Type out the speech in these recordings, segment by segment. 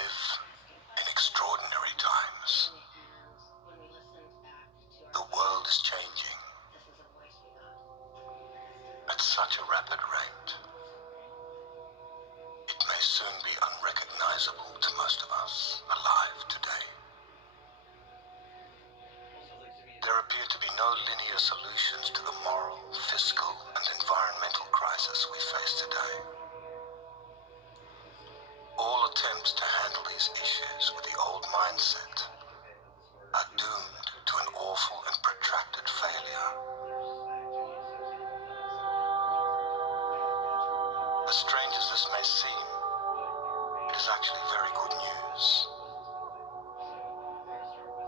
live in extraordinary times. The world is changing at such a rapid rate. It may soon be unrecognizable to most of us alive today. There appear to be no linear solutions to the moral, fiscal, and environmental crisis we face today. All attempts to handle these issues with the old mindset are doomed to an awful and protracted failure. As strange as this may seem, it is actually very good news.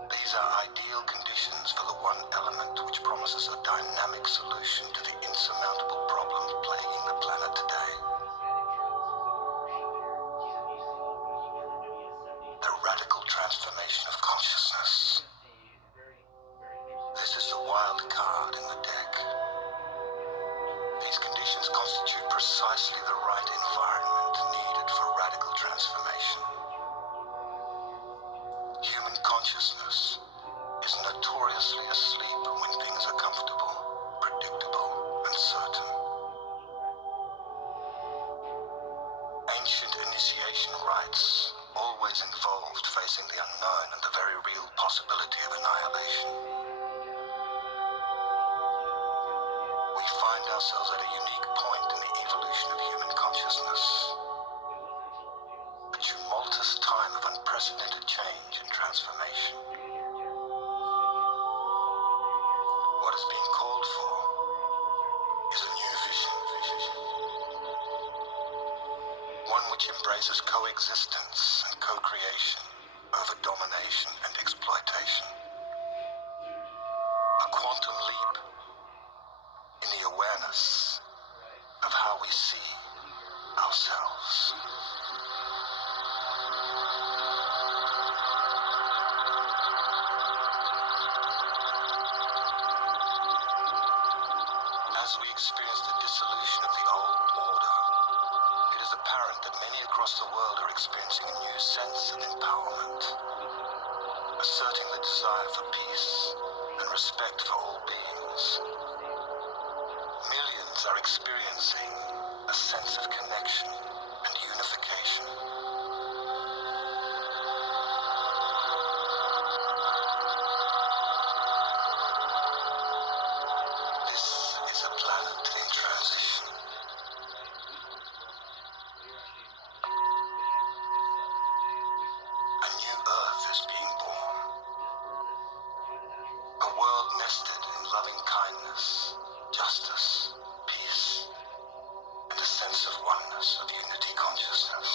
These are ideal conditions for the one element which promises a dynamic solution to the insurmountable problems plaguing the planet today. The radical transformation of consciousness. This is the wild card in the deck. These conditions constitute precisely the right environment needed for radical transformation. Human consciousness is notoriously asleep when things are comfortable, predictable, and certain. Ancient initiation rites always involved facing the unknown and the very real possibility of annihilation. We find ourselves at a unique point in the evolution of human consciousness. A tumultuous time of unprecedented change and transformation. What is being called for is a new vision. One which embraces coexistence and co-creation over domination and exploitation. A quantum leap in the awareness of how we see ourselves. As we experience the dissolution of the old order, it is apparent that many across the world are experiencing a new sense of empowerment, asserting the desire for peace and respect for all beings. Millions are experiencing a sense of connection and unification. This is a planet in transition. A new Earth is being born. A world nested in loving kindness, justice, peace, and a sense of oneness, of unity consciousness.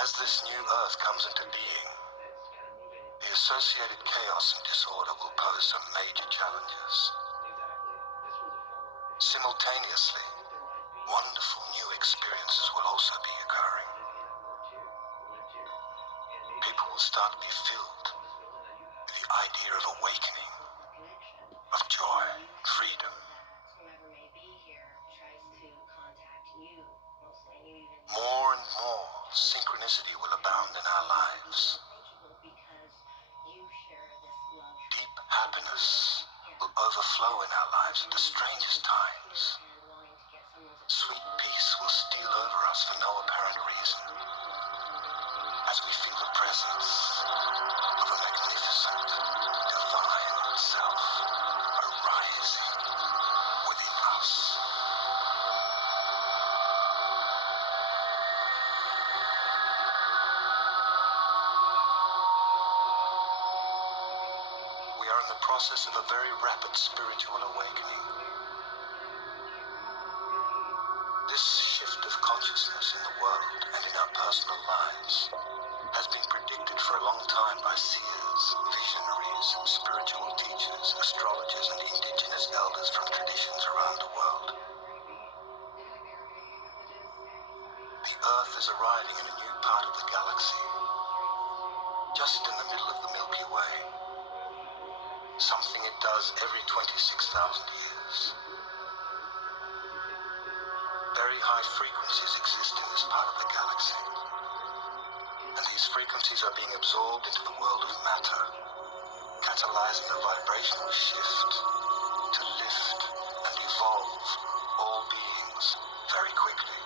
As this new Earth comes into being, the associated chaos and disorder will pose some major challenges. Simultaneously, wonderful new experiences will also be occurring. People will start to be filled with the idea of awakening, of joy, freedom. More and more synchronicity will abound in our lives. Deep happiness will overflow in our lives at the strangest times. Sweet peace will steal over us for no apparent reason, as we feel the presence of a magnificent, divine self arising within us. We are in the process of a very rapid spiritual awakening. This shift of consciousness in the world and in our personal lives has been predicted for a long time by seers, visionaries, spiritual teachers, astrologers, and indigenous elders from traditions around the world. The Earth is arriving in a new part of the galaxy, just in the middle of the Milky Way. something it does every 26,000 years. Very high frequencies exist in this part of the galaxy, and these frequencies are being absorbed into the world of matter, catalyzing a vibrational shift to lift and evolve all beings very quickly.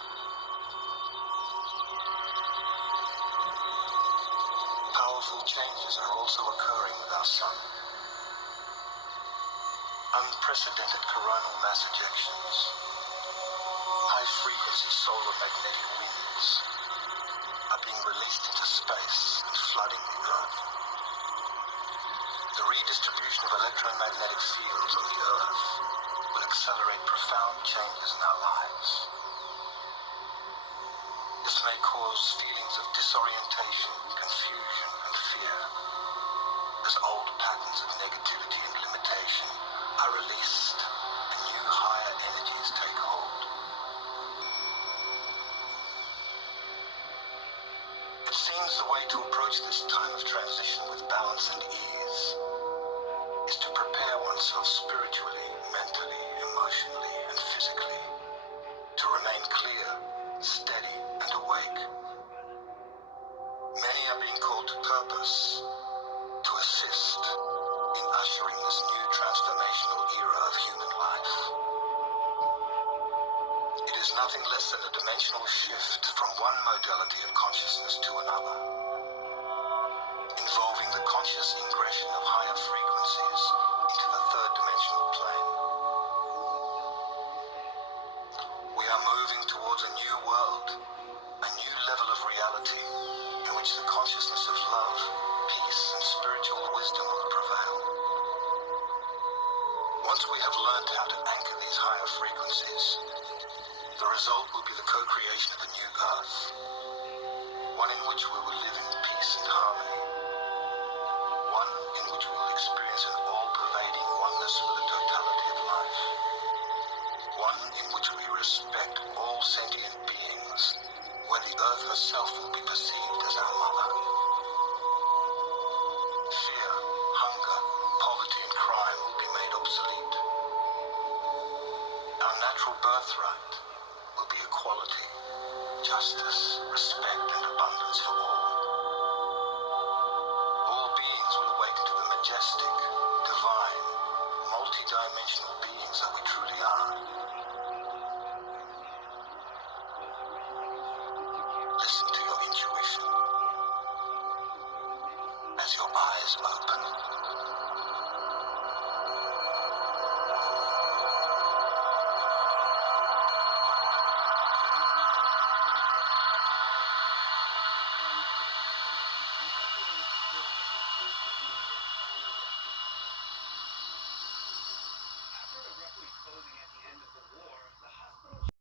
Powerful changes are also occurring with our sun. Unprecedented coronal mass ejections, high-frequency solar magnetic winds are being released into space and flooding the Earth. The redistribution of electromagnetic fields on the Earth will accelerate profound changes in our lives. This may cause feelings of disorientation, confusion, and fear, as old patterns of negativity and limitation are released and new higher energies take hold. It seems the way to approach this time of transition with balance and ease is to prepare oneself spiritually, mentally, emotionally, and physically to remain clear, steady, and awake. Many are being called to purpose, to assist in ushering this new transformational era of human life. It is nothing less than a dimensional shift from one modality of consciousness to another, involving the conscious ingression of higher frequencies into the third dimensional plane. We are moving towards a new world, a new level of reality in which the consciousness of love, peace, and spiritual wisdom will prevail. Once we have learned how to anchor these higher frequencies, the result will be the co-creation of a new Earth, one in which we will live in peace and harmony, one in which we will experience an all-pervading oneness with the totality of life, one in which we respect all sentient beings, where the Earth herself will be perceived as our mother. Fear, hunger, poverty, and crime will be made obsolete. Our natural birthright will be equality, justice, respect, and abundance for all. All beings will awaken to the majestic, divine, multi-dimensional beings that we truly are. Listen to your intuition as your eyes open.